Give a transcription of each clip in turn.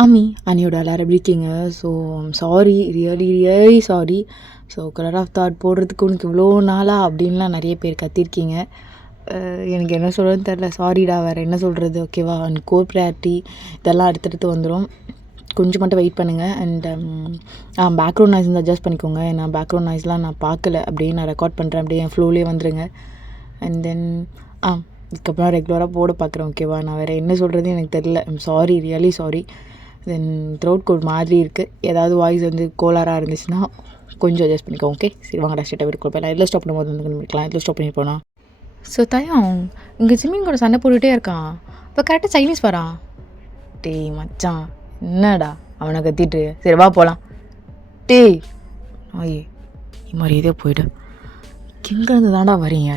ஆமி அண்ணியோட எல்லாரும் எப்படி இருக்கீங்க? So sorry, really sorry. So colour of thought போடுறதுக்கு உனக்கு இவ்வளோ நாளா அப்படின்லாம் நிறைய பேர் கத்திருக்கீங்க. எனக்கு என்ன சொல்கிறதுன்னு தெரில. சாரிடா, வேறு என்ன சொல்கிறது? ஓகேவா? அண்ட் கோர் ப்ரையாரிட்டி இதெல்லாம் அடுத்தடுத்து வந்துடும். கொஞ்சம் மட்டும் வெயிட் பண்ணுங்கள். அண்ட் பேக்ரவுண்ட் நாய்ஸ் இருந்தால் அட்ஜஸ்ட் பண்ணிக்கோங்க. ஏன்னா பேக்ரவுண்ட் நாய்ஸ்லாம் நான் பார்க்கல, அப்படியே நான் ரெக்கார்ட் பண்ணுறேன், அப்படியே என் ஃப்ளோலேயே வந்துடுங்க. அண்ட் தென் இதுக்கப்புறம் ரெகுலராக போட பார்க்குறேன். ஓகேவா? நான் வேறு என்ன சொல்கிறது எனக்கு தெரில. Sorry, really sorry. Then throat கோட் மாதிரி இருக்குது. ஏதாவது வாய்ஸ் வந்து கோளாராக இருந்துச்சுன்னா கொஞ்சம் அட்ஜஸ்ட் பண்ணிக்கோங்க. ஓகே, சரி வாங்கடா ஸ்ட்ரெயிட்டாக வீட்டுக்கு போய் நான் எதில் ஸ்டாப் பண்ணும்போது வந்து பண்ணிக்கலாம். எதில் ஸ்டாப் பண்ணியிருப்போனா? ஸோ தயம் இங்கே ஜிம்மின் கூட சண்டை போட்டுகிட்டே இருக்கான். இப்போ கரெக்டாக சைனீஸ் வரான். டேய் மச்சான், என்னடா அவனை கத்திட்டு? சரி வா போகலாம். டேய் ஓய், இது மாதிரி இதே போய்டு. எங்கேருந்து தாண்டா வரீங்க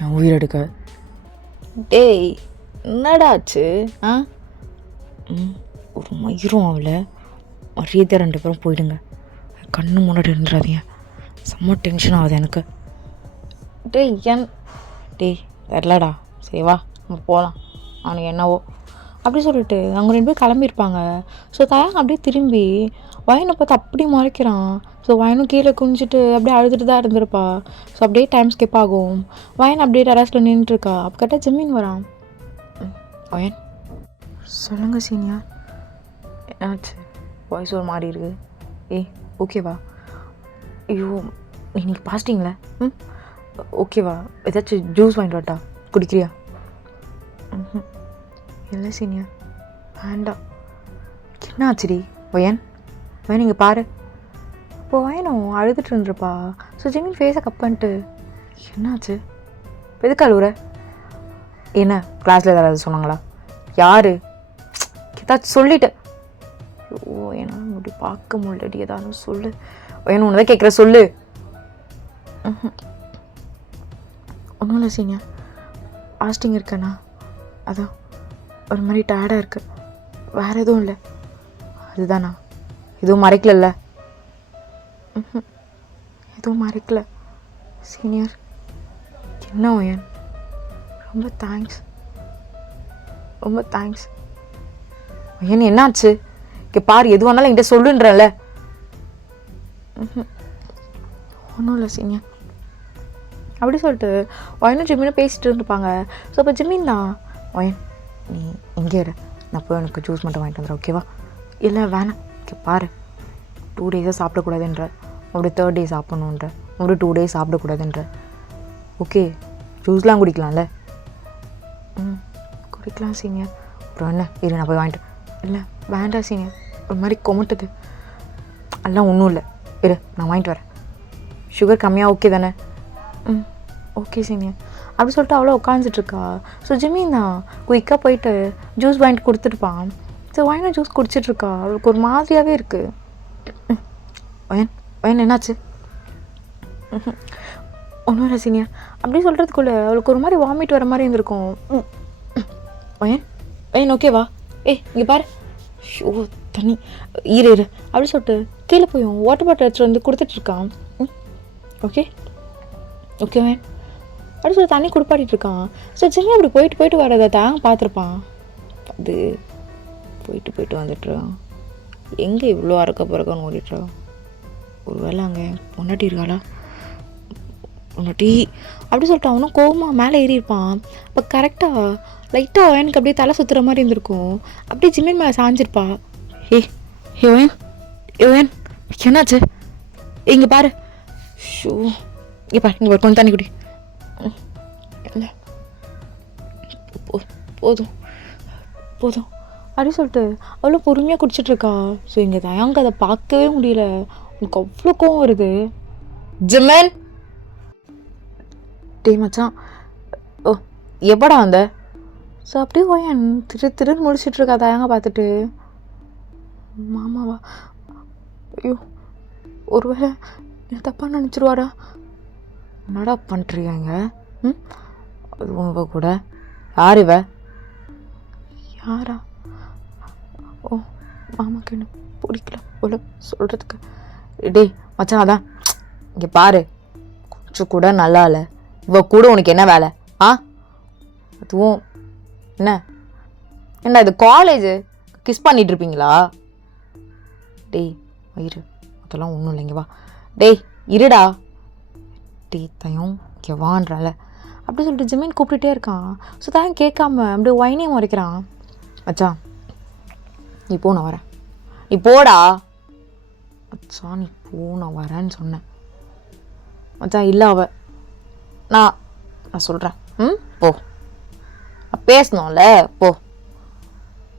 என் உயிர் எடுக்க? டேய் என்னடாச்சு? ஒரு மயிரும் அவளை மரியாதை. 2 பேரும் போயிடுங்க. கண்ணு முன்னாடி இருந்துடாதீங்க. செம்ம டென்ஷன் ஆகுது எனக்கு. டேய் தெரிலடா. சரி வா நம்ம போகலாம். அவனுக்கு என்னவோ அப்படி சொல்லிட்டு அவங்க 2 பேரும் கிளம்பியிருப்பாங்க. ஸோ தயாங்க அப்படியே திரும்பி வயனை பார்த்து அப்படி மறைக்கிறான். ஸோ வயனும் கீழே குனிஞ்சிட்டு அப்படியே அழுதுட்டு தான் இருந்திருப்பா. ஸோ அப்படியே டைம் ஸ்கிப் ஆகும். வயன் அப்படியே டெராஸில் நின்றுட்டுருக்கா. அப்போ கரெக்டாக ஜிம்மின் வரான். வயன் சொல்லுங்கள் சீனியர். என்னாச்சு? வாய்ஸ் ஒரு மாதிரி இருக்குது. ஓகேவா? ஐயோ இன்னைக்கு பாஸ்டிங்களா? ஓகேவா? ஏதாச்சும் ஜூஸ் வாங்கிட்டு வரட்டா? குடிக்கிறியா? இல்லை சீனியர் வேண்டாம். என்ன ஆச்சுடி வயன்? வயன் இங்கே பாரு. இப்போ வயனும் அழுதுட்டு இருந்துருப்பா. ஸோ ஜிம்மின் ஃபேஸை கப் பண்ணிட்டு என்னாச்சு? எதுக்கு அழுகுற? என்ன கிளாஸில் ஏதாவது சொன்னாங்களா? யார்? ஏதாச்சும் சொல்லிட்டு. ஓ ஏன்னா அப்படி பார்க்க முடியலடி. ஏதாவது சொல்லு. வேணும் ஒன்று தான் கேட்குற, சொல்லு. ஒன்றும் இல்லை சீனியர், ஃபாஸ்டிங் இருக்கேண்ணா, அதான் ஒரு மாதிரி டயர்டாக இருக்குது. வேறு எதுவும் இல்லை. அதுதானா? எதுவும் மறைக்கல? எதுவும் மறைக்கல சீனியர். என்ன ஓயன்? ரொம்ப தேங்க்ஸ். ஓயன் என்னாச்சு? இங்கே பாரு, எதுவாக இருந்தாலும் என்கிட்ட சொல்லுன்றல. ஒன்றும் இல்லை சீனியர். அப்படி சொல்லிட்டு ஒயனும் ஜிம்மினும் பேசிகிட்டு இருந்துருப்பாங்க. ஸோ அப்போ ஜிம்மின் தான், ஒயன் நீ இங்கே இரு, நான் போய் எனக்கு ஜூஸ் மட்டும் வாங்கிட்டு வந்துடுறேன், ஓகேவா? இல்லை வேணாம், இங்கே பாரு, 2 டேஸாக சாப்பிடக்கூடாதுன்ற, அப்படி 3rd டே சாப்பிட்ணுன்ற, அப்படி 2 டேஸ் சாப்பிடக்கூடாதுன்ற. ஓகே ஜூஸ்லாம் குடிக்கலாம்ல? குடிக்கலாம் சீனியர். அப்புறம் என்ன, இரு நான் போய் வாங்கிட்டு. இல்லை வேண்டாம் சீனியர், ஒரு மாதிரி கொமட்டுது. அதெல்லாம் ஒன்றும் இல்லை, இரு நான் வாங்கிட்டு வரேன். சுகர் கம்மியாக ஓகே தானே? Okay senior. அப்படி சொல்லிட்டு அவ்வளோ உட்காந்துட்ருக்கா. ஸோ ஜிம்மின் தான் குயிக்காக போயிட்டு ஜூஸ் வாங்கிட்டு கொடுத்துருப்பான். ஸோ வயனை ஜூஸ் குடிச்சிட்ருக்கா. அவளுக்கு ஒரு மாதிரியாகவே இருக்குது. வயன் என்னாச்சு? ஒன்றும் இல்லை சீனியர். அப்படி சொல்கிறதுக்குள்ளே அவளுக்கு ஒரு மாதிரி வாமிட் வர மாதிரி இருந்திருக்கும். வயன் ஓகேவா? இங்கே பாரு. ஷோ தண்ணி, இரு அப்படி சொல்லிட்டு கீழே போய் வாட்டர் பாட்டில் எடுத்துகிட்டு வந்து கொடுத்துட்ருக்கான். ஓகே வயன் அப்படி சொல்லி தண்ணி குடிப்பாட்டிகிட்ருக்கான். ஸோ ஜிம்மி அப்படி போயிட்டு வரதை தாங்க பார்த்துருப்பான். அது போயிட்டு வந்துட்டுருக்கான். எங்கே இவ்வளோ அறக்க பிறக்கன்னு ஓடிட்டுருக்கான். ஒரு வேளை அங்கே பொண்டாட்டி இருக்காளா? பொண்டாட்டி அப்படி சொல்லிட்டு அவனும் கோவமாக மேலே ஏறியிருப்பான். அப்போ கரெக்டாக லைட்டாக வயனுக்கு அப்படியே தலை சுற்றுற மாதிரி இருந்திருக்கும். அப்படியே ஜிம்மின் மேலே சாஞ்சிருப்பா. வயன் என்னாச்சு? இங்கே பாரு. ஷோ இங்கே பாரு, இங்கே கொஞ்சம் தண்ணி குடி. இல்லை போதும் அப்படி சொல்லிட்டு அவ்வளோ பொறுமையாக குடிச்சிட்ருக்கா. ஸோ இங்கே தயாங்க அதை பார்க்கவே முடியல. உனக்கு அவ்வளோ கோவம் வருது. ஜிம்மன் டே மச்சான், எப்படா வந்த? ஸோ அப்படியே ஓயன் திருன்னு முடிச்சிட்ருக்கா தயாங்க பார்த்துட்டு. மாமாவா? ஐயோ ஒருவேளை என்ன தப்பாக நினச்சிருவாடா? என்னடா பண்ணுறீங்க? அதுவும் இவ கூட யார் இவ? யாரா? மாமாக்கு என்ன பிடிக்கல போல சொல்கிறதுக்கு. டேய் மச்சான், அதான் இங்கே பாரு, கொஞ்சம் கூட நல்லா இல்லை. இவ கூட உனக்கு என்ன வேலை? அதுவும் என்ன இது காலேஜு? கிஸ் பண்ணிட்டு இருப்பீங்களா? டேய் இரு, அதெல்லாம் ஒன்றும் இல்லைங்க வா. டேய் இருடா. டேய் தயம் இங்கே வான்றால அப்படி சொல்லிட்டு ஜிமின் கூப்பிட்டுட்டே இருக்கான். ஸோ தயம் கேட்காம அப்படியே ஒயினையும் முறைக்கிறான். மச்சான் நீ போ, நான் வரேன். நீ போடா. மச்சான் நீ போ, நான் வரேன்னு சொன்னேன். மச்சான் இல்லை நான் சொல்கிறேன். போ, பேசணும்ல, போ.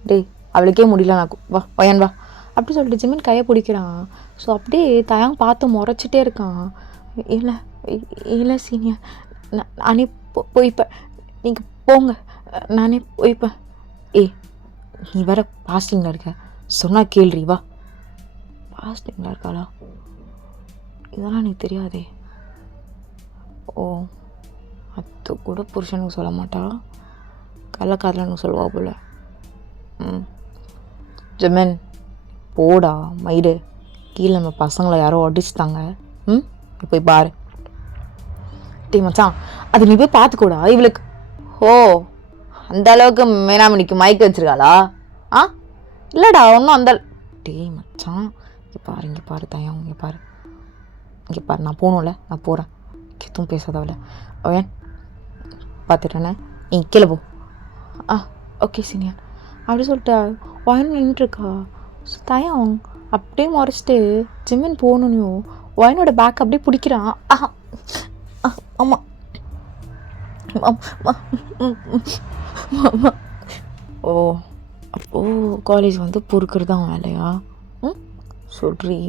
டேய் அவளுக்கே முடியல, நான் வா பையன் வா அப்படி சொல்லிட்டு ஜிமின் கையை பிடிக்கிறான். ஸோ அப்படியே தயம் பார்த்து முறைச்சிட்டே இருக்கான். இல்லை இல்லை சீனியர், நானே போய்ப்பேன், நீங்கள் போங்க, நானே போய்ப்பேன். நீ வேற பாஸ்டிங்கில் இருக்க, சொன்னால் கேள்றி வா. பாஸ்டிங்கில் இருக்காளா? இதெல்லாம் எனக்கு தெரியாதே. ஓ அது கூட புருஷனுக்கு சொல்ல மாட்டா, கள்ளக்காதலனுக்கு சொல்லுவா போல. ஜெமன் போடா மயிறு, கீழே நம்ம பசங்களை யாரோ அடிச்சுட்டாங்க. போய் பாரு. டே மச்சான் அது நீ போய் பார்த்துக்கூடா. இவளுக்கு ஓ அந்த அளவுக்கு மேனாமணிக்கு மயக்க வச்சிருக்காளா? இல்லைடா ஒன்றும் அந்த. டே மச்சான் இங்கே பாரு தயம், இங்கே பாரு நான் போகணும்ல, நான் போகிறேன். எதுவும் பேசாதவள அவன் பார்த்துட்டேனே, நீ கீழே போ. ஓகே சீனியர் அப்படி சொல்லிட்டு ஒயன் நின்றுருக்கா. ஸோ தயம் அப்படியே முறைச்சிட்டு ஜிமின் போகணுன்னையும் ஒயனோட பேக் அப்படியே பிடிக்கிறான். ஆமாம் ஓ அப்போது காலேஜ் வந்து பொறுக்கிறது தான் வேலையா? சொல்றி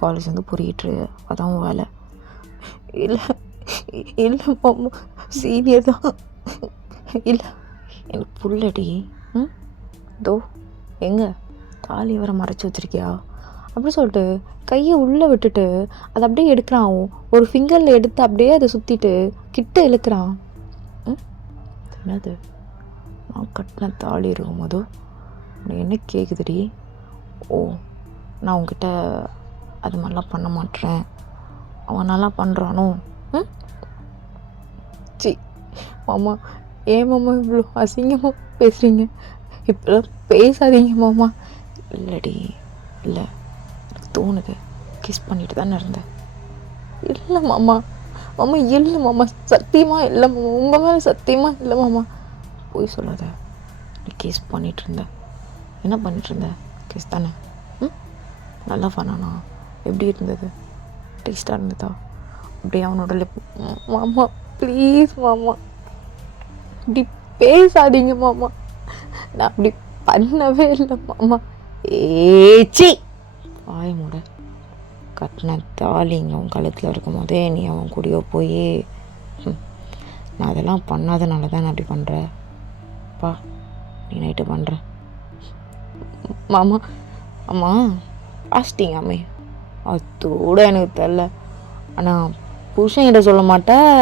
காலேஜ் வந்து பொறிக்கிட்டு அதான் வேலை. இல்லை இல்லை மாமா சீனியர் தான். இல்லை எனக்கு புள்ளடி. தோ எங்கே தாலி வர மறைச்சி வச்சிருக்கியா? அப்படி சொல்லிட்டு கையை உள்ளே விட்டுட்டு அதை அப்படியே எடுக்கிறான். ஒரு ஃபிங்கரில் எடுத்து அப்படியே அதை சுற்றிட்டு கிட்ட இழுக்கிறான். என்னது நான் கட்டின தாலி இருக்கும் போது உனக்கு என்ன கேட்குதுடி? ஓ நான் உங்ககிட்ட அது மாதிரிலாம் பண்ண மாட்டேன், அவன் நல்லா பண்ணுறானோ? சி மாமா, ஏன் மாமா இவ்வளோ அசிங்கமாக பேசுகிறீங்க? இப்போலாம் பேசாதீங்க மாமா. இல்லடி இல்லை, எனக்கு தோணுது, கிஸ் பண்ணிட்டு தானே இருந்தேன். இல்லை மாமா இல்லை மாமா, சத்தியமாக இல்லை மாமா, உங்கள் மேலே சத்தியமாக இல்லை மாமா. போய் சொல்லாத, நீ கிஸ் பண்ணிகிட்டு இருந்தேன். என்ன பண்ணிகிட்டு இருந்த? கிஸ் தானே. நல்லா பண்ணானா? எப்படி இருந்தது? டேஸ்ட்டாக இருந்ததா? அப்படியே அவனோட மாமா ப்ளீஸ் மாமா இப்படி பேசாதீங்க மாமா, நான் அப்படி பண்ணவே இல்லை மாமா. ஏச்சி வாய் மூட. கட்டின தாலி இங்கே அவன் கழுத்தில் இருக்கும் போதே நீ அவன் கூடயோ போய் நான் அதெல்லாம் பண்ணாதனால தான் நான் அப்படி பண்ணுறேன். பா நீ நைட்டு பண்ணுறேன் மாமா. ஆமாம் பாஸ்டிங்காமே அதோட எனக்கு தெரில. ஆனால் புருஷன்கிட்ட சொல்ல மாட்டேன்,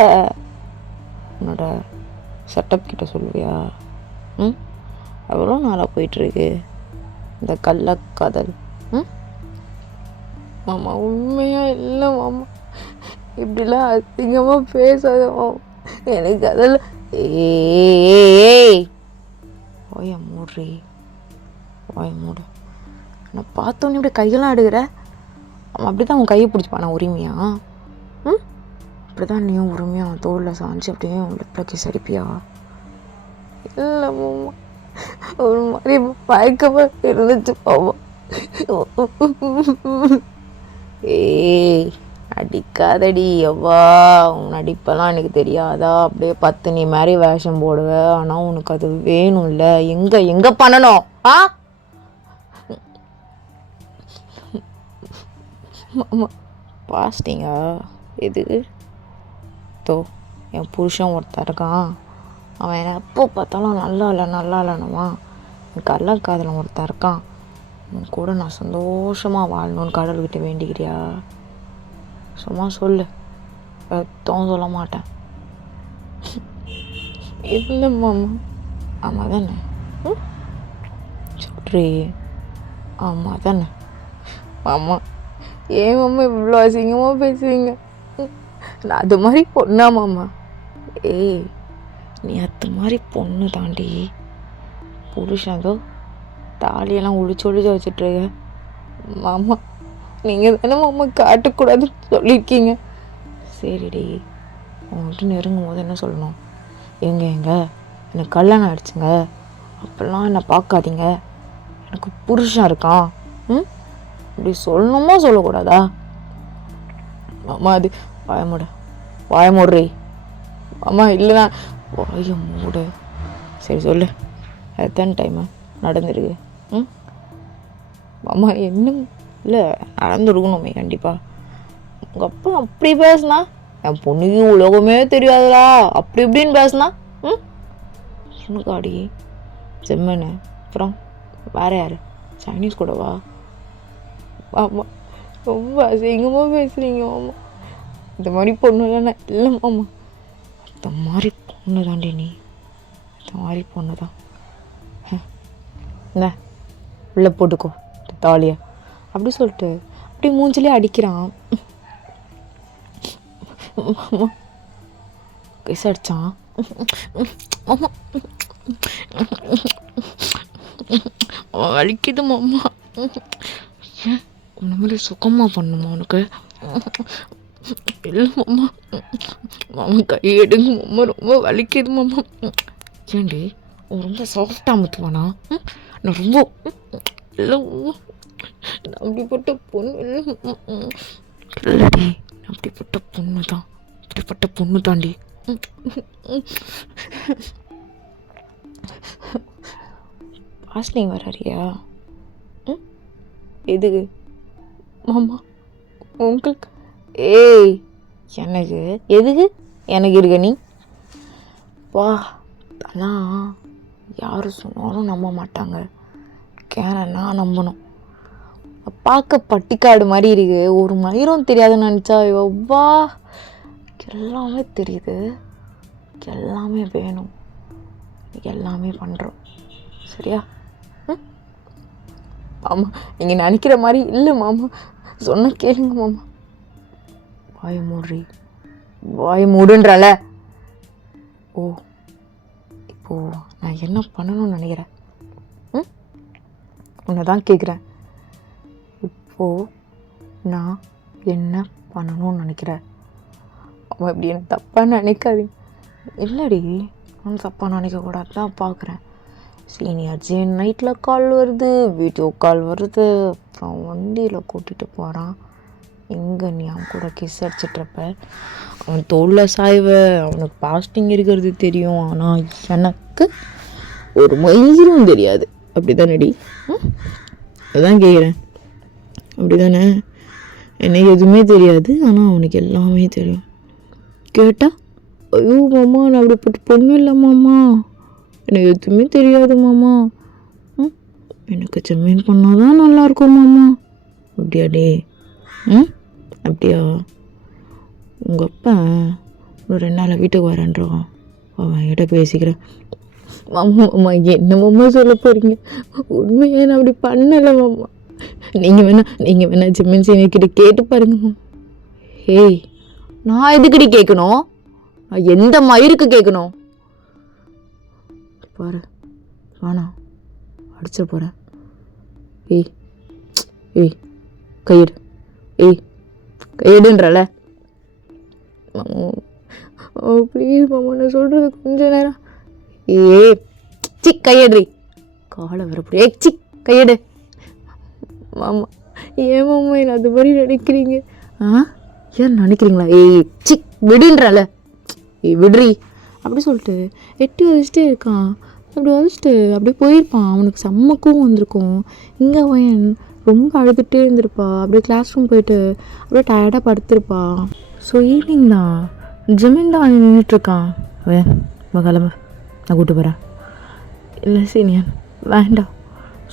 உன்னோட செட்டப் கிட்ட சொல்லுவியா? எவ்வளோ நாளாக போயிட்டுருக்கு இந்த கள்ளக்காதல்? மாமா உண்மையாக இல்லை மாமா, இப்படிலாம் அதிகமாக பேசாத மாமா, எனக்கு அதெல்லாம். ஏய் வாய மூடுறி, வாய மூடு. நான் பார்த்தோன்னே இப்படி கையெல்லாம் அடுகிற. அவன் அப்படி தான் அவன் கையை பிடிச்சிப்பானா உரிமையா? அப்படி தான் நீயும் உரிமையாக அவன் தோளில் சாஞ்சு அப்படியே அவன் லிப்பில் கிஸ் அடிப்பியா? இல்லை மாமா, ஒரு மாதிரி மயக்கமாக இருந்துச்சு மாமா. ஏய் அடிக்காதடி எவ்வா, உன் நடிப்பெல்லாம் எனக்கு தெரியாதா? அப்படியே பத்தினி மாதிரி வேஷம் போடுவேன், ஆனால் உனக்கு அது வேணும்ல. எங்கே பண்ணணும்? பாஸ்டிங்கா இது? தோ என் புருஷன் ஒருத்தர் இருக்கான், அவன் எப்போ பார்த்தாலும் நல்லா இல்லைன்னுமா. என் கள்ளக்காதலன் ஒருத்தர் இருக்கான், உன் கூட நான் சந்தோஷமாக வாழணும்னு கடவுள்கிட்ட வேண்டிக்கிறியா? சும்மா சொல்லு, எதுவும் சொல்ல மாட்டேன். இல்லை மாமா. ஆமாம் தானே? சொல்றி ஆமாம் தானே? மாமா ஏன் மாமா இவ்வளோ அசிங்கமாக பேசுவீங்க? நான் அது மாதிரி பொண்ணா மாமா? நீ அது மாதிரி பொண்ணு தாண்டி. புருஷன் தாலியெல்லாம் ஒழிச்சு வச்சுட்ருக்க. மாமா நீங்கள் தானே மாமா காட்டக்கூடாதுன்னு சொல்லியிருக்கீங்க. சரிடி, உங்கள்கிட்ட நெருங்கும் போது என்ன சொல்லணும்? எங்க எனக்கு கல்யாணம் ஆகிடுச்சுங்க, அப்போல்லாம் என்னை பார்க்காதீங்க, எனக்கு புருஷன் இருக்கான், இப்படி சொல்லணுமா சொல்லக்கூடாதா? மாமா அது வாய மூடுறி. மாமா இல்லைண்ணா, வாய மூடு. சரி சொல்லு, எத்தனை டைமு நடந்துருக்கு? மாமா என்ன இல்லை, நடந்துருக்கணுமே கண்டிப்பாக. உங்கள் அப்பா அப்படி பேசுனா, என் பொண்ணுக்கு உலகமே தெரியாதுடா அப்படி இப்படின்னு பேசுனா, சொன்னக்காடி செம்மனு. அப்புறம் வேற யாரு? சைனீஸ் கூடவா? மாமா ரொம்ப அசிங்கமாக பேசுகிறீங்க மாமா. இந்த மாதிரி பொண்ணுலாம் நான் இல்லை மாமா. அந்த மாதிரி பொண்ணு தாண்டி நீ, இந்த மாதிரி பொண்ணு தான். என்ன உள்ளே போட்டுக்கோ தாலியை அப்படி சொல்லிட்டு அப்படி மூஞ்சிலே அடிக்கிறான். கிஸ் அடிச்சான். வலிக்குது மாமா. ஏன் உன்ன மாதிரி சுகமாக பண்ணுமா உனக்கு? இல்லை மாமா, மாமா கை எடுங்க மாமா, ரொம்ப வலிக்குது மாமா. ஏண்டி அவன் ரொம்ப சாஃப்டாக முத்துவானா? நான் ரொம்ப இல்லை நான் அப்படிப்பட்ட பொண்ணு இல்லை. இல்லடி, அப்படிப்பட்ட பொண்ணு தான், அப்படிப்பட்ட பொண்ணு தாண்டி. பாஸ்லிங் வராரியா? எதுக்கு மாமா உங்களுக்கு? ஏய் எனக்கு எதுக்கு? எனக்கு இருக்க நீ வா. ஆனால் யார் சொன்னாலும் நம்ப மாட்டாங்க, கேனா நம்பணும். பார்க்க பட்டிக்காடு மாதிரி இருக்கு, ஒரு மயிரும் தெரியாதுன்னு நினச்சா எவ்வா எல்லாமே தெரியுது, எல்லாமே வேணும், எல்லாமே பண்ணுறோம். சரியா? ஆமாம், நீங்கள் நினைக்கிற மாதிரி இல்லை மாமா. சொன்ன கேளுங்க மாமா. வாய மூடுன்றால. ஓ, இப்போது நான் என்ன பண்ணணும்னு நினைக்கிறேன்? உன்னை தான் கேட்குறேன். இப்போது நான் என்ன பண்ணணும்னு நினைக்கிறேன்? அவன் இப்படி எனக்கு தப்பாக நினைக்காதீங்க. இல்லடி, நான் தப்பாக நினைக்கக்கூடாது தான் பார்க்குறேன். சீனியர் ஜேன் நைட்டில் கால் வருது, வீடியோ கால் வருது, அப்புறம் வண்டியில் கூட்டிகிட்டு போகிறான். எங்கே நீ அவன் கூட கிஸ் அடிச்சிட்ருப்ப, அவன் தோளில் சாய்வ, அவனுக்கு பாஸ்டிங் இருக்கிறது தெரியும், ஆனால் எனக்கு ஒரு மயிரும் தெரியாது. அப்படி தானேடி? அதான் கேட்குறேன், அப்படி தானே? எனக்கு எதுவுமே தெரியாது, ஆனால் அவனுக்கு எல்லாமே தெரியும். கேட்டா ஐயோ மாமா நான் அப்படிப்பட்ட பொண்ணு இல்லை மாமா, எனக்கு எதுவுமே தெரியாது மாமா, எனக்கு செம்மீன் பண்ணால் தான் நல்லாயிருக்கும் மாமா. அப்படியாடே? அப்படியா? உங்கள் அப்பா ஒரு 2 நாள் வீட்டுக்கு வரேன்றான், அவன் கிட்ட பேசிக்கிறேன். மாமா மாமா என்ன மாமா சொல்ல போகிறீங்க? உண்மையே நான் அப்படி பண்ணலை மாமா. நீங்கள் வேணா ஜிம்மன் சீனியர்கிட்ட கேட்டு பாருங்க மாமா. ஏய், நான் எதுக்கடி கேட்கணும்? நான் எந்த மயிருக்கு கேட்கணும்? பாரு வேணாம், அடிச்சிட போகிறேன். ஏய் கையெடு, கையெடுன்றல. ப்ளீஸ் மாமா, நான் சொல்கிறது கொஞ்ச நேரம். கையெடுறி, காலை வரப்படி. கையெடு மாமா. ஏன் மாமா என்ன அது மாதிரி நினைக்கிறீங்க? ஏன் நினைக்கிறீங்களா? விடுன்றல. விடுறி அப்படி சொல்லிட்டு எட்டி வச்சுட்டே இருக்கான். அப்படி வச்சுட்டு அப்படியே போயிருப்பான். அவனுக்கு செம்மக்கும் வந்திருக்கும். இங்கே அவன் ரொம்ப அழுதுகிட்டே இருந்திருப்பா. அப்படியே கிளாஸ் ரூம் போயிட்டு அப்படியே டயர்டாக படுத்திருப்பா. ஸோ ஈவினிங் தான் ஜிமின் தான் நின்றுட்டுருக்கான். கிளம்பு, நான் கூப்பிட்டு போகிறேன். இல்லை சீனியர் வேண்டாம்,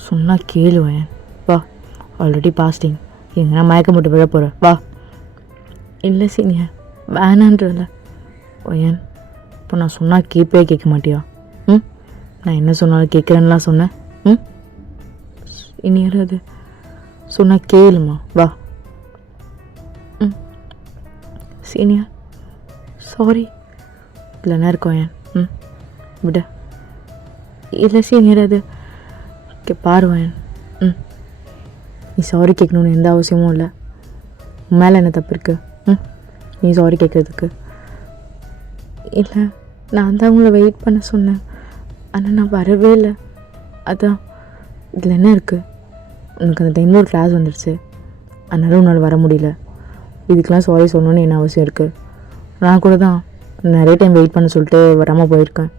சொன்னால் கேளுவேன். வா, ஆல்ரெடி பாஸ்டிங், எங்கன்னா மயக்கம் போட்டு விழ போகிறேன், வா. இல்லை சீனியர் வேணான்றல. ஏன் இப்போ நான் சொன்னால் கேட்க மாட்டியா? நான் என்ன சொன்னாலும் கேட்குறேன்னுலாம் சொன்னேன். சீனியர் அது சொன்னால் கேளுமா, வா. சீனியர் சாரி, இல்லைன்னா இருக்கோம் ஏன் விட. இல்லை சீனியர் அது பாருவேன். நீ சாரி கேட்கணுன்னு எந்த அவசியமும் இல்லை. உன் மேலே என்ன தப்பு இருக்குது? நீ சாரி கேட்குறதுக்கு? இல்லை, நான் தான் உங்களை வெயிட் பண்ண சொன்னேன், ஆனால் நான் வரவே இல்லை. அதான் இதில் என்ன இருக்குது? உனக்கு அந்த டைமில் ஒரு கிளாஸ் வந்துடுச்சு, அதனால் உன்னால் வர முடியல. இதுக்கெலாம் சாரி சொல்லணுன்னு என்ன அவசியம் இருக்குது? நான் கூட தான் நிறைய டைம் வெயிட் பண்ண சொல்லிட்டு வராமல் போயிருக்கேன்.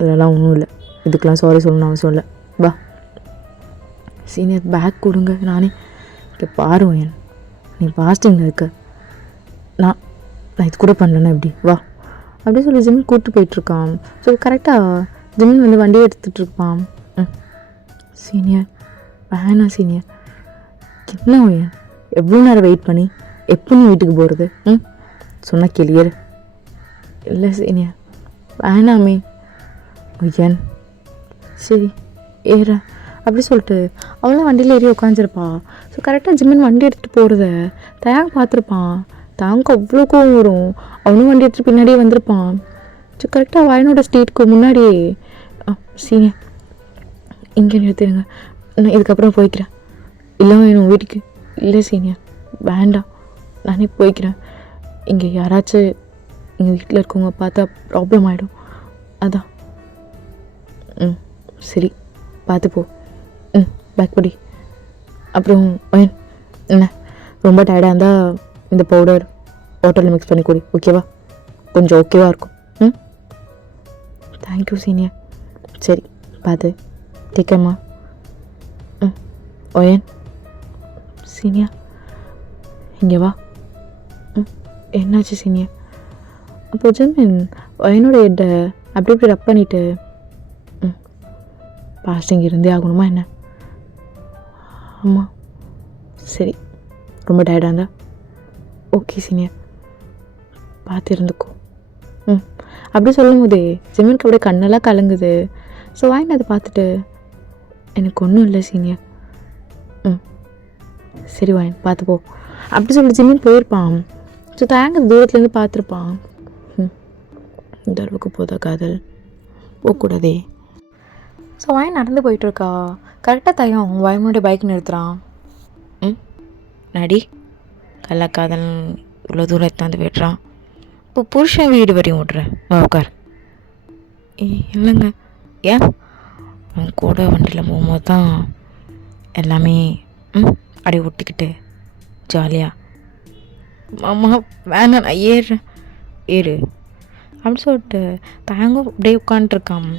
இதெல்லாம் ஒன்றும் இல்லை, இதுக்கெலாம் சாரி சொல்லணும்னு அவசியம் இல்லை. வா சீனியர், பேக் கொடுங்க. நானே இங்கே பாருவேன், நீ பாஸ்டிங்கில் இருக்க. நான் இது கூட பண்ணலன்னா எப்படி? வா அப்படி சொல்லி ஜிம்மின் கூப்பிட்டு போயிட்டுருக்கான். ஸோ கரெக்டாக ஜிம்மின் வந்து வண்டியை எடுத்துகிட்டு இருப்பான். சீனியர் வேணாம் சீனியர். என்ன ஓயன், எவ்வளோ நேரம் வெயிட் பண்ணி எப்போ நீ வீட்டுக்கு போகிறது? சொன்னால் கிளியர். இல்லை சீனியர் வேணாமே. ஓயன் சரி ஏற அப்படி சொல்லிட்டு அவளும் வண்டியில் ஏறி உட்காந்துருப்பா. ஸோ கரெக்டாக ஜிம்மின் வண்டி எடுத்துகிட்டு போகிறத தயாங்க பார்த்துருப்பான். தயாங்க அவ்வளோ கோவம் வரும். அவனும் வண்டி எடுத்துகிட்டு பின்னாடியே வந்திருப்பான். ஸோ கரெக்டாக வயனோட ஸ்ட்ரீட்க்கு முன்னாடியே சீனியர் இங்கே நிறுத்திடுங்க, நான் இதுக்கப்புறம் போய்க்கிறேன். இல்லை வேணும் வீட்டுக்கு. இல்லை சீனியர் வேண்டாம், நானே போய்க்கிறேன். இங்கே யாராச்சும் எங்கள் வீட்டில் இருக்கவங்க பார்த்தா ப்ராப்ளம் ஆகிடும், அதான். சரி பார்த்து போ. பேக் படி. அப்புறம் என்ன ரொம்ப டயர்டாக இருந்தால் இந்த பவுடர் வாட்டரில் மிக்ஸ் பண்ணி கொடு, ஓகேவா? கொஞ்சம் ஓகேவாக இருக்கும். Thank you senior. சரி பார்த்து கேட்கம்மா. ஓயன் சீனியர் இங்கே வா. என்னாச்சு சீனியர்? அப்போ ஜிம்மின் ஒயனோட ஹெட்டை அப்படி இப்படி ரப் பண்ணிவிட்டு, பாஸ்டிங் இருந்தே ஆகணுமா என்ன? ஆமாம். சரி ரொம்ப டயர்டாக இருந்தா ஓகே சீனியர், பார்த்து இருந்துக்கோ. அப்படி சொல்லும் போதே ஜிம்மினுக்கு அப்படியே கண்ணெல்லாம் கலங்குது. ஸோ வாயின் அதை பார்த்துட்டு, எனக்கு ஒன்றும் இல்லை சீனியர். சரி வாயின் பார்த்து போ அப்படி சொல்லிட்டு ஜிம்மின் போயிருப்பான். ஸோ தயங்க தூரத்துலேருந்து பார்த்துருப்பான். இந்த அளவுக்கு போதா காதல், போகக்கூடாதே. ஸோ வாயின் நடந்து போயிட்டுருக்கா. கரெக்டாக தயம் வயனுடைய பைக் நிறுத்துகிறான். நடி கள்ளக்காதல் இவ்வளோ தூரம் எடுத்தாந்து போய்ட்றான். இப்போ புருஷன் வீடு வரையும் ஓட்டுறேன், வா உட்கார். இல்லைங்க. ஏன்? அவன் கூட வண்டியில் போகும்போது தான் எல்லாமே அப்படியே ஒட்டிக்கிட்டு ஜாலியாக. அம்மா வேணாம் நான் ஏறுறேன். ஏறு அப்படின்னு சொல்லிட்டு தயங்க அப்படியே உட்காந்துருக்கான்.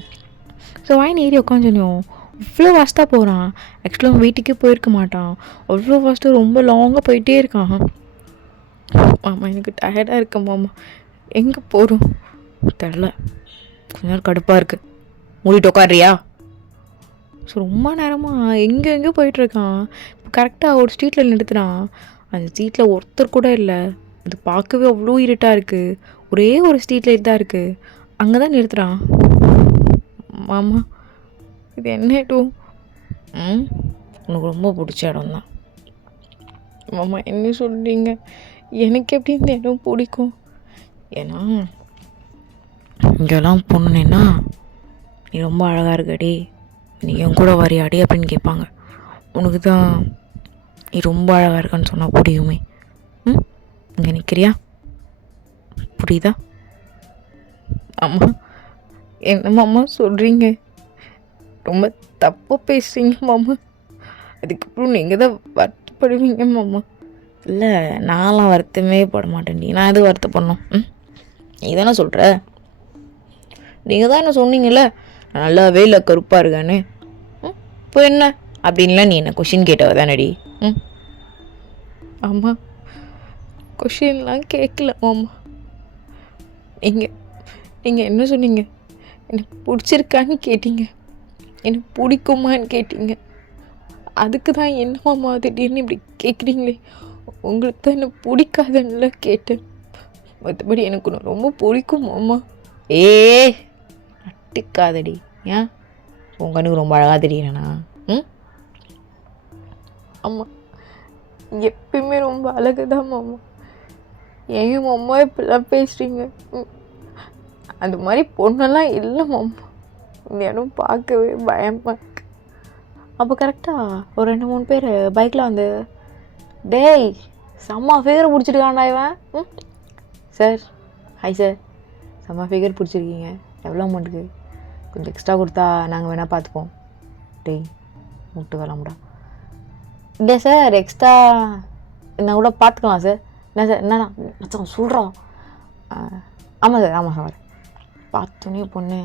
ஸோ வாயின் ஏறி உட்காந்துனோம். அவ்வளோ ஃபாஸ்ட்டாக போகிறான். ஆக்சுவலாக அவன் வீட்டுக்கே போயிருக்க மாட்டான். அவ்வளோ ஃபாஸ்ட்டாக ரொம்ப லாங்காக போயிட்டே இருக்கான். மாமா எனக்கு டயர்டாக இருக்கேன் மாமா, எங்கே போகிறோம் தெரில, கொஞ்ச நேரம் கடுப்பாக இருக்குது, மூடிட்டு உட்காரியா? ஸோ ரொம்ப நேரமாக எங்கேயோ போயிட்டுருக்கான். இப்போ கரெக்டாக ஒரு ஸ்ட்ரீட்டில் நிறுத்துறான். அந்த ஸ்ட்ரீட்டில் ஒருத்தர் கூட இல்லை. அது பார்க்கவே அவ்வளோ இருட்டாக இருக்குது. ஒரே ஒரு ஸ்ட்ரீட் லைட் தான் இருக்குது. அங்கே தான் நிறுத்துறான். மாமா இது என்ன இடம்? உனக்கு ரொம்ப பிடிச்ச இடம் தான் மாமா. என்ன சொல்கிறீங்க? எனக்கு எப்படி இந்த இடம் பிடிக்கும்? ஏன்னா இங்கெல்லாம் போனேன்னா நீ ரொம்ப அழகாக இருக்கடி, நீ என் கூட வரியாடி அப்படின்னு கேட்பாங்க. உனக்கு தான் நீ ரொம்ப அழகாக இருக்கான்னு சொன்னால் புரியுமே. இங்கே நிற்கிறியா? புரியுதா? ஆமாம். என்ன மாமா சொல்கிறீங்க? ரொம்ப தப்பாக பேசுகிறீங்க மாமா. அதுக்கப்புறம் நீங்கள் தான் வருத்தப்படுவீங்க மாமா. இல்லை நான்லாம் வருத்தமே பட மாட்டேன்டி. நான் எதுவும் வருத்தப்படணும்? நீ தானே சொல்கிற. நீங்கள் தான் என்ன சொன்னீங்கல்ல நல்லாவே இல்லை கருப்பாக இருக்கான்னு. இப்போ என்ன அப்படின்லாம் நீ என்ன கொஷின் கேட்டவ தானடி? ஆமாம் கொஷின்லாம் கேட்கல மாமா. நீங்கள் என்ன சொன்னீங்க? எனக்கு பிடிச்சிருக்கான்னு கேட்டீங்க, எனக்கு பிடிக்குமான்னு கேட்டீங்க. அதுக்கு தான் என்ன மாமா திடீர்னு இப்படி கேட்குறீங்களே? உங்களுக்கு தான் என்ன பிடிக்காதுன்னு கேட்டேன், மற்றபடி எனக்கு நான் ரொம்ப பிடிக்கும் மாமா. நட்டிக்காதடி. ஏன் உன் கண்ணுக்கு ரொம்ப அழகாக தெரியுறேனா? ஆமாம் எப்பயுமே ரொம்ப அழகு தான் மாமா. ஏன் மாமா இப்படிலாம் பேசுகிறீங்க? அந்த மாதிரி பொண்ணெல்லாம் இல்லை மாமா. இந்த இடம் பார்க்கவே பயமாக இருக்கு. அப்போ கரெக்டாக ஒரு 2-3 பேர் பைக்கில் வந்து, டேய் செம்ம ஃபிகர் பிடிச்சிருக்காண்டா இவன். சார் ஹாய் சார், செம்ம ஃபிகர் பிடிச்சிருக்கீங்க, எவ்வளோ அமௌண்ட்டுக்கு? கொஞ்சம் எக்ஸ்ட்ரா கொடுத்தா நாங்கள் வேணால் பார்த்துப்போம். டேய் முட்டு கிளம்புடா. இல்லை சார் எக்ஸ்ட்ரா என்ன கூட பார்த்துக்கலாம் சார். என்ன சார் என்னண்ணா மச்சான் சொல்கிறோம். ஆமாம் சார் ஆமாம் சார். பார்த்தோன்னே பொண்ணு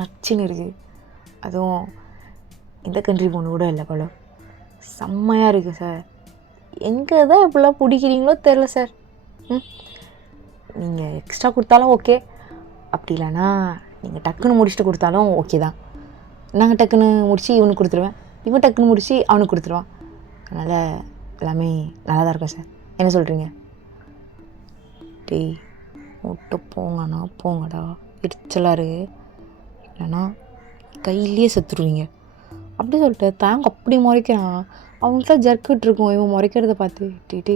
நச்சுன்னு இருக்குது. அதுவும் இந்த கண்ட்ரி பொண்ணு கூட இல்லை போல, செம்மையாக இருக்குது சார். எங்கே தான் இப்படிலாம் பிடிக்கிறீங்களோ தெரில சார். நீங்கள் எக்ஸ்ட்ரா கொடுத்தாலும் ஓகே, அப்படி இல்லைன்னா நீங்கள் டக்குன்னு முடிச்சுட்டு கொடுத்தாலும் ஓகே தான். நாங்கள் டக்குன்னு முடித்து இவனுக்கு கொடுத்துருவேன், இவன் டக்குன்னு முடித்து அவனுக்கு கொடுத்துருவான். அதனால் எல்லாமே நல்லா தான் இருக்கும் சார். என்ன சொல்கிறீங்க? டேய் விட்டு போங்கண்ணா போங்கடா, எரிச்சலாக இருக்கு, இல்லைன்னா கையிலேயே செத்துருவீங்க அப்படி சொல்லிட்டு தாங்க அப்படி முறைக்கிறான். அவங்களுக்குலாம் ஜர்க்கிட்டு இருக்கும் இவன் முறைக்கிறத பார்த்து. டே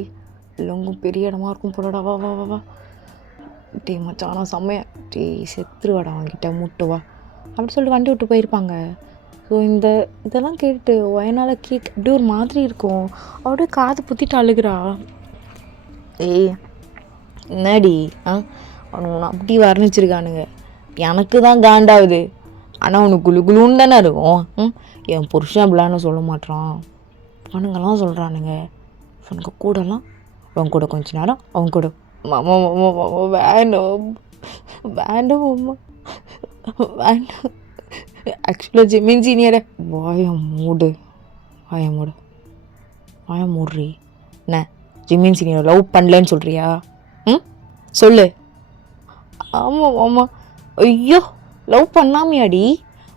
இல்லவங்க பெரிய இடமா இருக்கும் போலடா, வா வா வா வா. டே மச்சான் ஆனால் செம்மையா, டே செத்துருவாடா அவன்கிட்ட மூட்டுவா அப்படி சொல்லிட்டு வண்டி விட்டு போயிருப்பாங்க. ஸோ இதெல்லாம் கேட்டு வயனால அப்படி ஒரு மாதிரி இருக்கும். அப்படியே காது புத்திட்டு அழுகிறா. ஏய் என்னடி அவனுக்கு அப்படி வர்ணிச்சிருக்கானுங்க, எனக்கு தான் காண்டாகுது. ஆனால் அவனுக்கு குழு குழுன்னு தானே இருக்கும். என் புருஷன் அப்படிலாம் சொல்ல மாட்டான், அவனுங்கெல்லாம் சொல்கிறானுங்க. அவனுக்கு கூடலாம் அவன் கூட கொஞ்ச நேரம் அவன் கூட மாமா மாமா மாமா வேண்டாம் வேண்டாம் மாமா வேண்டாம். ஆக்சுவலாக ஜிம் இன்ஜினியரை வாய மூடுறி என்ன ஜிம் இன்ஜினியரை லவ் பண்ணலன்னு சொல்கிறியா? சொல்லு. ஆமாம் ஆமாம். ஐயோ லவ் பண்ணாமையாடி?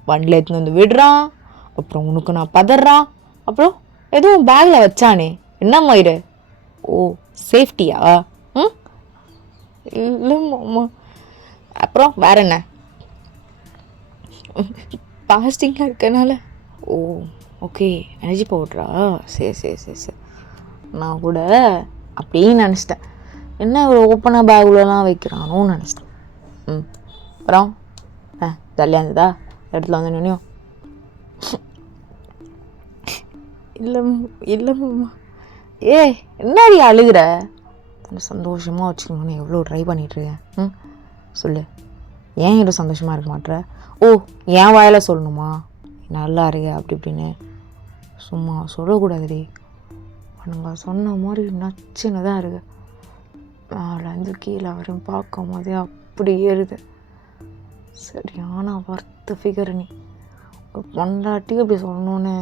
வண்டியில் எடுத்துன்னு வந்து விடுறான், அப்புறம் உனக்கு நான் பதறான், அப்புறம் எதுவும் பேக்கில் வச்சானே என்ன மயிறு? ஓ சேஃப்டியா? இல்லை மாமா. அப்புறம் வேற என்ன? பாஸ்டிங்காக இருக்கனால. ஓ ஓகே எனர்ஜி பவுட்ரா? சரி சரி சரி சரி. நான் கூட அப்படின்னு நினச்சிட்டேன், என்ன ஒரு ஓப்பனாக பேக்குள்ளலாம் வைக்கிறானோன்னு நினச்சிட்டேன். அப்புறம் ஜாலியாக இருந்ததா இடத்துல வந்து நினையும்? இல்லை இல்லை மாமா. என்னடி அழுகிற? சந்தோஷமாக வச்சுக்கணும்னு எவ்வளோ ட்ரை பண்ணிகிட்ருக்கேன். சொல்லு, ஏன் என்கிட்ட சந்தோஷமாக இருக்க மாட்டேற? ஓ என் வாயில் சொல்லணுமா நல்லா இருக்கு அப்படி இப்படின்னு? சும்மா சொல்லக்கூடாதுடி. அவனுங்க சொன்ன மாதிரி நச்சுன்னு தான் இருக்கு. மேலேருந்து கீழே வரையும் பார்க்கும் போதே அப்படி ஏறுது. சரியான வர்த்த ஃபிகர் நீ. ஒரு பொண்டாட்டி அப்படி சொல்லணுன்னு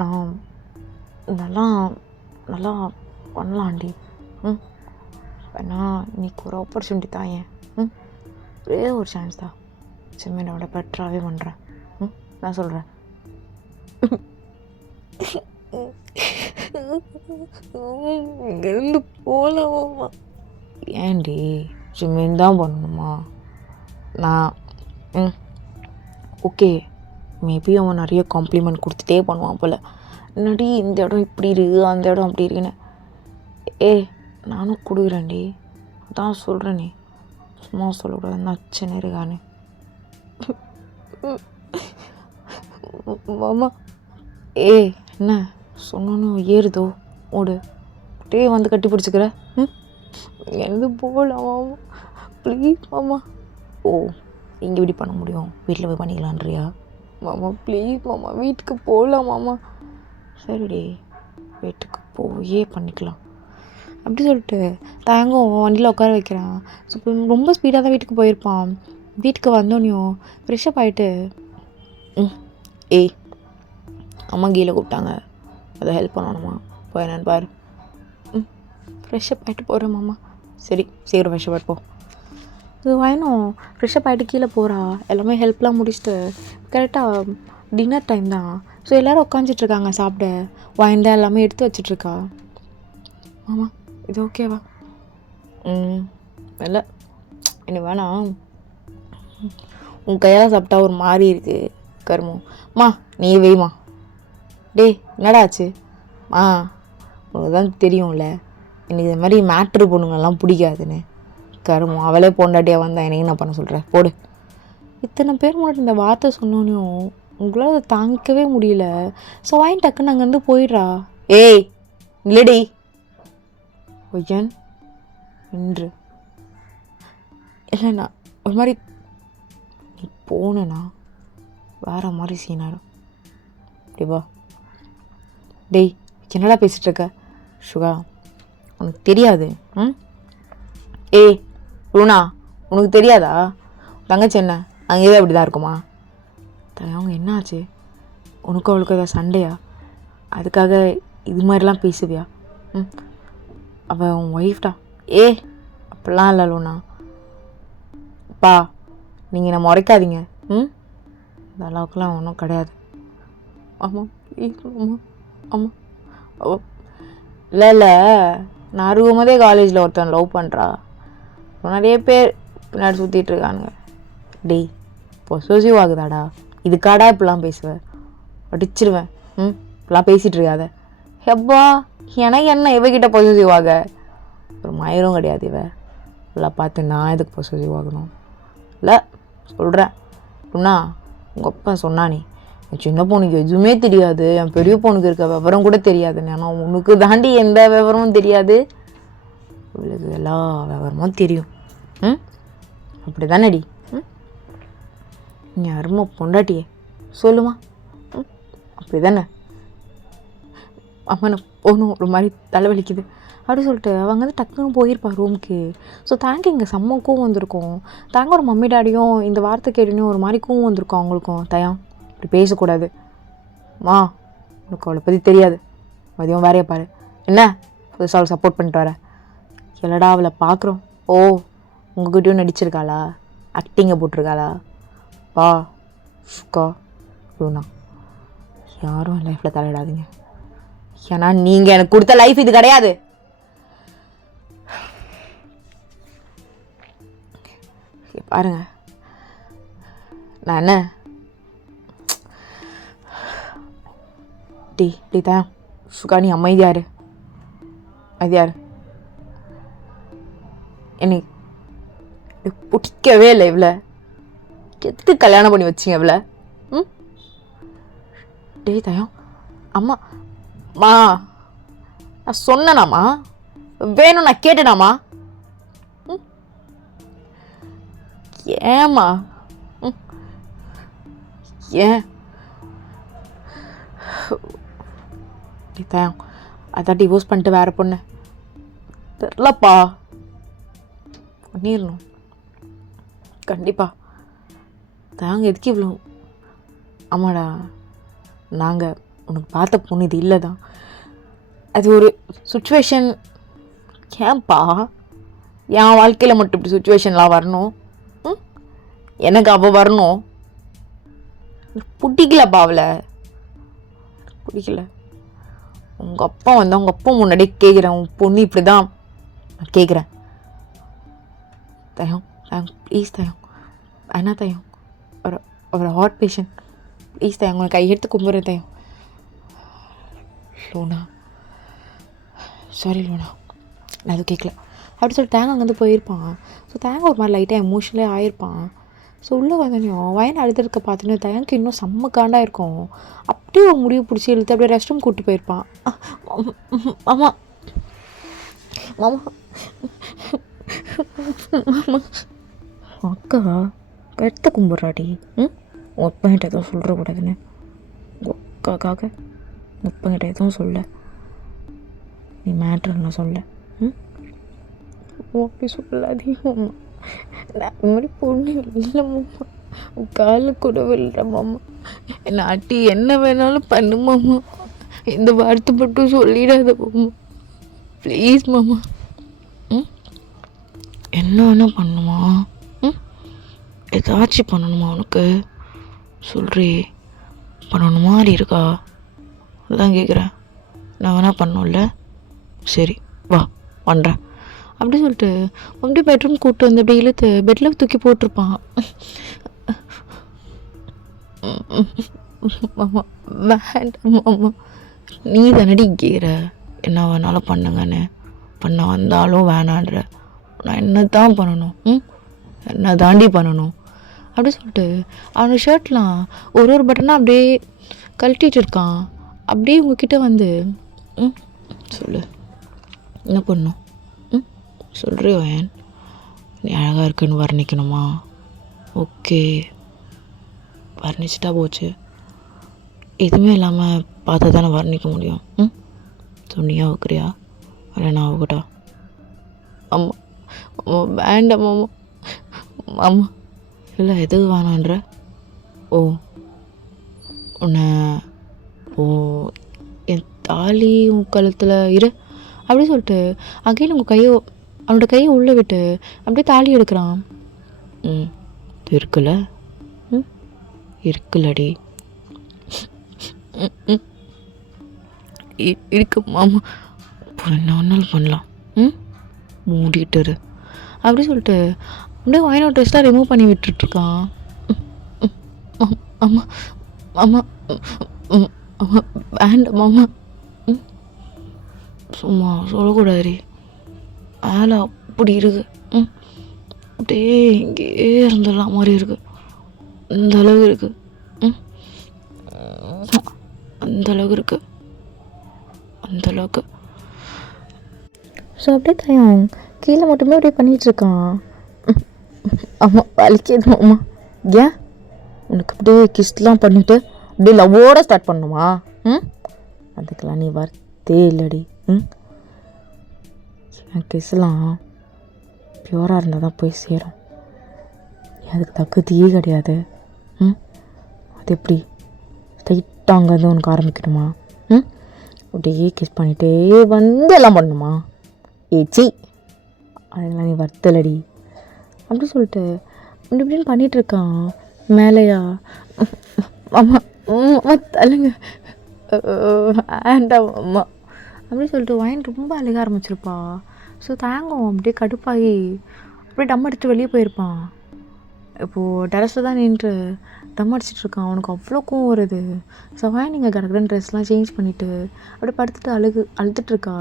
நான் நல்லா நல்லா பண்ணலாண்டி. வேணா இன்னைக்கு ஒரு ஆப்பர்ச்சுனிட்டி தான். ஏன் ஒரே ஒரு சான்ஸ் தான், செம்மனோட பெட்டராகவே பண்ணுறேன். நான் சொல்கிறேன். இங்கேருந்து போகலாமா? ஏன்டி ஜிம்மின் தான் பண்ணணுமா? நான் ஓகே மேபி அவன் நிறைய காம்ப்ளிமெண்ட் கொடுத்துட்டே பண்ணுவான் போல், என்னடி இந்த இடம் இப்படி இருக்கு அந்த இடம் அப்படி இருக்குன்னு. நானும் கொடுக்குறேன்டி, அதான் சொல்கிறேனே, சும்மா சொல்லக்கூடாது நச்சுன்னு இருக்கான்னு. மாமா என்ன சொன்னோன்னு ஏறுதோ ஓடு, அப்படியே வந்து கட்டி பிடிச்சிக்கிற. எனது போகலாம் மாமா ப்ளீஸ் மாமா. ஓ இங்கே இப்படி பண்ண முடியும், வீட்டில் போய் பண்ணிக்கலான்றியா? மாமா ப்ளீஸ் மாமா வீட்டுக்கு போகலாம் மாமா. சரிடி வீட்டுக்கு போயே பண்ணிக்கலாம் அப்படி சொல்லிட்டு தயங்கம் வண்டியில் உட்கார வைக்கிறான். ஸோ இப்போ ரொம்ப ஸ்பீடாக தான் வீட்டுக்கு போயிருப்பான். வீட்டுக்கு வந்தோடனையும் ஃப்ரெஷ்ஷப் ஆகிட்டு அம்மா கீழே கூப்பிட்டாங்க, அதை ஹெல்ப் பண்ணணுமா, போய் என்னன்னு பாரு. ஃப்ரெஷ்ஷப் ஆகிட்டு போகிறேன் மாமா. சரி சீக்கிரம் ஃப்ரெஷ்ஷப் ஆகிட்டு போ. இது வேணும். ஃப்ரெஷ்ஷப் ஆகிட்டு கீழே போகிறா, எல்லாமே ஹெல்ப்லாம் முடிச்சுட்டு கரெக்டாக டின்னர் டைம் தான். ஸோ எல்லோரும் உட்காந்துட்ருக்காங்க சாப்பிட. வாய்ந்தா எல்லாமே எடுத்து வச்சிட்ருக்கா. மாமா இது ஓகேவா? இல்லை என்ன வேணாம், உன் கையால் சாப்பிட்டா ஒரு மாதிரி இருக்குது கருமம். நீ வெய்மா. என்னடா ஆச்சு? உனக்கு தான் தெரியும்ல எனக்கு இது மாதிரி மேட்ரு பொண்ணுங்கள்லாம் பிடிக்காதுன்னு. கருமம் அவளே பொண்டாட்டியாக வந்தா என்னையும் நான் பண்ண சொல்கிறேன் போடு. இத்தனை பேர் முன்னாடி இந்த வார்த்தை சொன்னோன்னையும் உங்களால் அதை தாங்கிக்கவே முடியல. ஸோ வாங்கி டக்குன்னு அங்கேருந்து போயிடுறா. ஏய் இல்லடி ஒய்யன் நின்று இல்லைண்ணா ஒரு மாதிரி நீ போனா வேறு மாதிரி சீனாடும். அப்படிவா டேய் என்னடா பேசிகிட்டு இருக்க சுகா? உனக்கு தெரியாது. ஏய் ரூனா உனக்கு தெரியாதா? தங்கச்சி என்ன அங்கேயே அப்படி தான் இருக்குமா? அவங்க என்னாச்சு? உனக்கும் அவளுக்கு ஏதாவது சண்டையா? அதுக்காக இது மாதிரிலாம் பேசுவியா? அவள் உன் ஒய்ஃப்டா. அப்படிலாம் இல்லை லூனா. அப்பா நீங்கள் நம்ம உரைக்காதீங்க. இந்த அளவுக்குலாம் ஒன்றும் கிடையாது. ஆமாம் ப்ளீஸ் ஆமாம் ஆமாம். இல்லை நான் இருக்கும்போதே காலேஜில் ஒருத்தன் லவ் பண்ணுறா. நிறைய பேர் பின்னாடி சுற்றிட்டு இருக்கானுங்க. டேய் பொசசிவ் ஆகுதாடா? இதுக்காடா இப்படிலாம் பேசுவேன்? அடிச்சிருவேன். இப்படிலாம் பேசிகிட்டு இருக்காத. ஹெப்பா எனக்கு என்ன இவகிட்ட பொசசிவ் ஆக? ஒரு மயிரும் கிடையாது இவ. இதெல்லாம் பார்த்து நான் எதுக்கு பொசசிவ் ஆகணும்? இல்லை சொல்கிறேன் அப்படின்னா உங்கள் அப்பா சொன்னானே என் சின்ன பொண்ணுக்கு எதுவுமே தெரியாது, என் பெரிய பொண்ணுக்கு இருக்க விவரம் கூட தெரியாதுன்னு. ஆனால் உனக்கு தாண்டி எந்த விவரமும் தெரியாது, இவளுக்கு எல்லா விவரமும் தெரியும். அப்படி தானேடி? நீ அருமை பொண்டாட்டியே சொல்லுமா? அப்படி தானே? அம்மா நான் போகணும், ஒரு மாதிரி தலைவலிக்குது அப்படி சொல்லிட்டு அவங்க வந்து டக்குன்னு போயிருப்பா ரூமுக்கு. ஸோ தேங்க் இங்கே செம்ம கூவம் வந்திருக்கும். தேங்கோட மம்மி டாடியும் இந்த வார்த்தை கேட்டுன்னு ஒரு மாதிரி கூவம் வந்திருக்கும் அவங்களுக்கும். தயம் இப்படி பேசக்கூடாது மா, உனக்கு அவளை பற்றி தெரியாது, மதியம் வேறைய பாரு. என்ன புதுசாக அவளை சப்போர்ட் பண்ணிட்டு வர? இல்லடா அவளை பார்க்குறோம். ஓ உங்ககிட்டயும் நடிச்சிருக்காளா? ஆக்டிங்கை போட்டிருக்காளா? பா சுக்கா லூனா யாரும் என் லைஃப்பில் தலையிடாதீங்க. ஏன்னா நீங்கள் எனக்கு கொடுத்த லைஃப் இது கிடையாது. பாருங்க நான் என்ன டீ தான் சுகா, நீ அமைதியாரு அமைதியாரு. எனக்கு பிடிக்கவே இல்லை இவ்வளோ. எதுக்கு கல்யாணம் பண்ணி வச்சிங்க இவ்வளோ? டேய் தயம் அம்மா மா நான் சொன்னேனாம்மா? வேணும் நான் கேட்டேனாம்மா? ஏம்மா ஏன் தயம் அதான் டிவோர்ஸ் பண்ணிட்டு வேறு பொண்ணு தெரிலப்பா பண்ணிடணும் கண்டிப்பாக. தாங்க எதுக்கு இவ்வளோ? ஆமாடா நாங்கள் உனக்கு பார்த்த பொண்ணு இது இல்லை தான், அது ஒரு சுச்சுவேஷன். ஏன்பா என் வாழ்க்கையில் மட்டும் இப்படி சுச்சுவேஷன்லாம் வரணும்? எனக்கு அவள் வரணும்? பிடிக்கலப்பா அவளை, பிடிக்கல. உங்கள் அப்பா வந்து உங்கள் அப்பா முன்னாடியே கேட்குறேன், உன் பொண்ணு இப்படி தான் நான் கேட்குறேன். தயம் தயம் ப்ளீஸ் தயம் என்ன தயம் ஒரு ஹார்ட் பேஷண்ட் ப்ளீஸ் தயம் உங்களை கையெடுத்து கும்பிட்றேன் தயம். லூனா சாரி லூனா நான் எதுவும் கேட்கல அப்படி சொல்லிட்டு தேங்க அங்கேருந்து போயிருப்பான். ஸோ தேங்க ஒரு மாதிரி லைட்டாக எமோஷனலே ஆகிருப்பான். ஸோ உள்ளே வந்தனையும் வயன் அழுதுருக்க பார்த்துன்னு தயங்கு இன்னும் செம்ம காண்டாக இருக்கும். அப்படியே ஒரு முடிவு பிடிச்சி இழுத்து அப்படியே ரெஸ்ட் ரூம் கூப்பிட்டு போயிருப்பான். மாமா மாமா மாமா அக்கா கெடுத்த கும்பிட்றாடி. உங்கள் அப்பங்கிட்ட எதுவும் சொல்கிறக்கூடாதுன்னு உங்கள் அக்காக்காக உங்கள் அப்பங்கிட்ட எதுவும் சொல்ல, நீ மேட்ரு நான் சொல்ல. அப்படி சொல்லாதீங்க நான் மாதிரி பொண்ணு இல்லை மாமா, காலில் கூட விழுற மாமா, என்னை அட்டி என்ன வேணாலும் பண்ணு மாமா, இந்த வார்த்தை மட்டும் சொல்லிடாத மாமா ப்ளீஸ் மாமா. என்ன வேணால் பண்ணுமா? ஏதாச்சும் பண்ணணுமா உனக்கு? சொல்கிறே பண்ணணும் மாதிரி இருக்கா? அதான் கேட்குறேன். நான் வேணால் பண்ணோம்ல, சரி வா பண்ணுறேன் அப்படி சொல்லிட்டு அப்படியே பெட்ரூம் கூப்பிட்டு வந்து அப்படி இழுத்து பெட்டில் தூக்கி போட்டிருப்பான். மாமா வேண்டாம் மாமா, நீ தானடி கேட்குற என்ன வேணாலும் பண்ணுங்கன்னு, பண்ண வந்தாலும் வேணான்ற, நான் என்ன தான் பண்ணணும்? என்ன தாண்டி பண்ணணும்? அப்படி சொல்லிட்டு அவனோட ஷர்ட்லாம் ஒரு பட்டனாக அப்படியே கழட்டிட்டு இருக்கான். அப்படியே உங்ககிட்ட வந்து சொல்லு என்ன பண்ணும்? சொல்கிறியோ ஏன் நீ அழகாக இருக்குன்னு வர்ணிக்கணுமா? ஓகே, வர்ணிச்சிட்டா போச்சு. எதுவுமே இல்லாமல் பார்த்தா தானே வர்ணிக்க முடியும். ஸோ நீயா வைக்கிறியா இல்லை நான் வைக்கட்டா? அம்மா அம்மா வேண்டாம் அம்மா. அம்மா இல்லை எதுக்கு வேணான்ற? ஓ உன்னை ஓ என் தாலி உன் கழுத்தில் இரு அப்படி சொல்லிட்டு அகைன் உங்கள் கையை அவனோட கையை உள்ளே விட்டு அப்படியே தாலி எடுக்கிறான். இருக்குல்ல இருக்குல்லடி இருக்கு மாமா. என்ன ஒன்றாலும் பண்ணலாம். மூடிட்டுரு அப்படி சொல்லிட்டு அப்படியே வாயினோட ட்ரெஸ்லாம் ரிமூவ் பண்ணி விட்டுட்ருக்கான். அம்மா அம்மா அம்மா வேண்டாம் மாமா. சும்மா சொல்லக்கூடாது. வேலை அப்படி இருக்கு. அப்படியே இங்கேயே இருந்துடலாம் மாதிரி இருக்கு. அந்த அளவு இருக்கு. அந்த அளவுக்கு இருக்கு. அந்த அளவுக்கு. ஸோ அப்படியே தயம் கீழே மட்டுமே அப்படியே பண்ணிகிட்ருக்கான். அம்மா வலிக்குது அம்மா. ஏன் உனக்கு அப்படியே கிஸ்லாம் பண்ணிவிட்டு அப்படியே லவ்வோடு ஸ்டார்ட் பண்ணணுமா? அதுக்கெல்லாம் நீ வரத்தே இல்லடி. என் கிஸ்லாம் பியூராக இருந்தால் தான் போய் சேரும். அதுக்கு தகுதியே கிடையாது. அது எப்படி ஸ்ட்ரைட்டாக அங்கேருந்து உனக்கு ஆரம்பிக்கணுமா? அப்படியே கிஸ் பண்ணிகிட்டே வந்து எல்லாம் பண்ணணுமா? ஏச்சி அதெல்லாம் நீ வருத்தலடி அப்படி சொல்லிட்டு இப்படி இப்படின்னு பண்ணிகிட்ருக்கான். மேலையா அம்மா அம்மா தள்ளுங்க வேண்டாம் அம்மா அப்படி சொல்லிட்டு வாயின் ரொம்ப அழுக ஆரம்பிச்சிருப்பா. ஸோ தாங்கும் அப்படியே கடுப்பாகி அப்படியே டம் அடிச்சுட்டு வெளியே போயிருப்பான். இப்போது டெரஸில் தான் நின்று தம் அடிச்சிட்ருக்கான். அவனுக்கு அவ்வளோ கோவம் வருது. ஸோ வாயின் நீங்கள் கடற்கடன் ட்ரெஸ்லாம் சேஞ்ச் பண்ணிவிட்டு அப்படியே படுத்துட்டு அழுதுட்ருக்கா.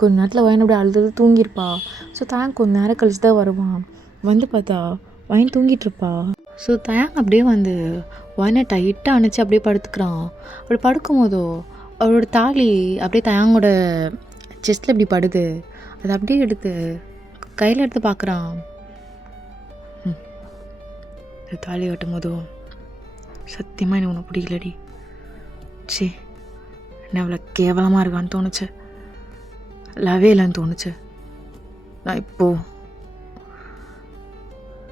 கொஞ்ச நேரத்தில் வாயின் அப்படியே அழுது தூங்கியிருப்பா. ஸோ தேங்க் கொஞ்சம் நேரம் கழிச்சு தான் வருவான். வந்து பார்த்தா வாயின் தூங்கிட்டுருப்பா. ஸோ தேங்க் அப்படியே வந்து வாயினை டைட்டாக அணைச்சி அப்படியே படுத்துக்கிறான். அப்படி படுக்கும் போதோ அவளோட தாலி அப்படியே தேங்கோட செஸ்ட்டில் இப்படி படுது. அதை அப்படியே எடுத்து கையில் எடுத்து பார்க்குறான். தாலி கட்டும் போதும் சத்தியமாக எனக்கு ஒன்று பிடிக்கலடி. சே என்ன அவ்வளோ கேவலமாக இருக்கான்னு தோணுச்சு. லவே இல்லைன்னு தோணுச்சு. நான் இப்போது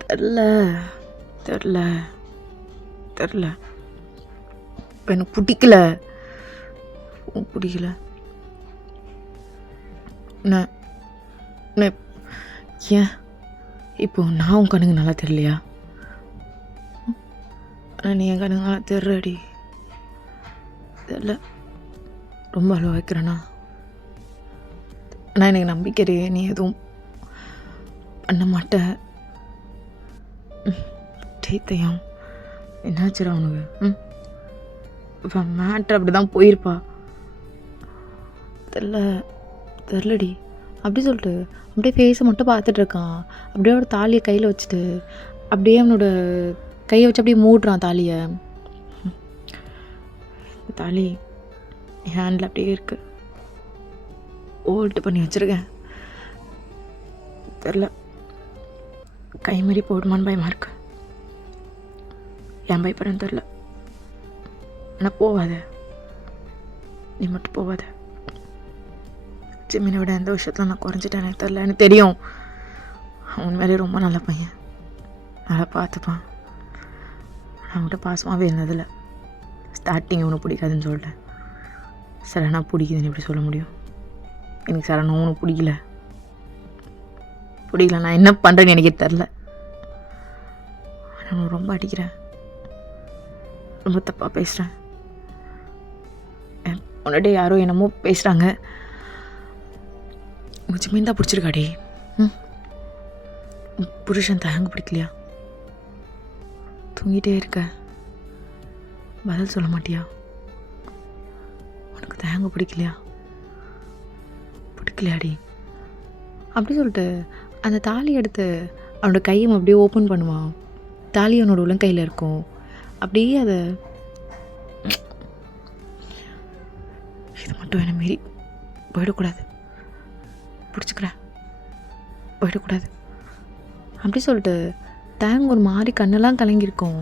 தெரில இப்போ எனக்கு பிடிக்கல. நான் ஏன் இப்போ நான் உன் கண்ணுக்கு நல்லா தெரியலையா? நீ என் கண்ணுக்கு நல்லா தெரியடி. தெரில ரொம்ப அழுவ வைக்கிறேண்ணா. ஆனால் எனக்கு நம்பிக்கை நீ எதுவும் பண்ண மாட்டேன். சைத்தையம் என்னாச்சுடா உனக்கு? இப்போ மேட்ரு அப்படி தான் போயிருப்பா. தெரிலடி அப்படி சொல்லிட்டு அப்படியே ஃபேஸை மட்டும் பார்த்துட்ருக்கான். அப்படியே அவனோட தாலியை கையில் வச்சுட்டு அப்படியே அவனோட கையை வச்சு அப்படியே மூடுறான் தாலியை. தாலி ஹேண்டில் அப்படியே இருக்குது. ஹோல்டு பண்ணி வச்சுருக்கேன். தெரில கை மாரி போடுமான்னு பயமாக இருக்கு. ஏன் பயப்படுறேன்னு தெரில. ஆனால் போவாத, நீ மட்டும் போவாத. ஜிம்மினை விட எந்த விஷயத்தில் நான் குறைஞ்சிட்டேன் எனக்கு தெரில. எனக்கு தெரியும் உண்மையிலே ரொம்ப நல்ல பையன், நல்லா பார்த்துப்பான். அவன்கிட்ட பாசமாகவே இருந்ததில்ல. ஸ்டார்டிங் ஒன்றும் பிடிக்காதுன்னு சொல்லிட்டேன். சரணா பிடிக்குதுன்னு எப்படி சொல்ல முடியும்? எனக்கு சரணா ஒன்றும் பிடிக்கல. நான் என்ன பண்ணுறேன்னு எனக்கே தெரில. நான் ரொம்ப அடிக்கிறேன், ரொம்ப தப்பாக பேசுகிறேன். முன்னாடி யாரோ என்னமோ பேசுகிறாங்க. உங்கள் மீன் தான் பிடிச்சிருக்காடி. புருஷன் தயங்க பிடிக்கலையா? தூங்கிட்டே இருக்க, பதில் சொல்ல மாட்டியா? உனக்கு தயங்க பிடிக்கலையாடி? அப்படி சொல்லிட்டு அந்த தாலி எடுத்து அவனோட கையை அப்படியே ஓப்பன் பண்ணுவான். தாலி அவனோட உள்ளங்கையில் இருக்கும். அப்படியே அதை இது மட்டும் என்னை மீறி போயிடக்கூடாது, பிடிச்சிக்கிறேன், போயிடக்கூடாது அப்படி சொல்லிட்டு தேங்க ஒரு மாதிரி கண்ணெல்லாம் கலங்கியிருக்கும்.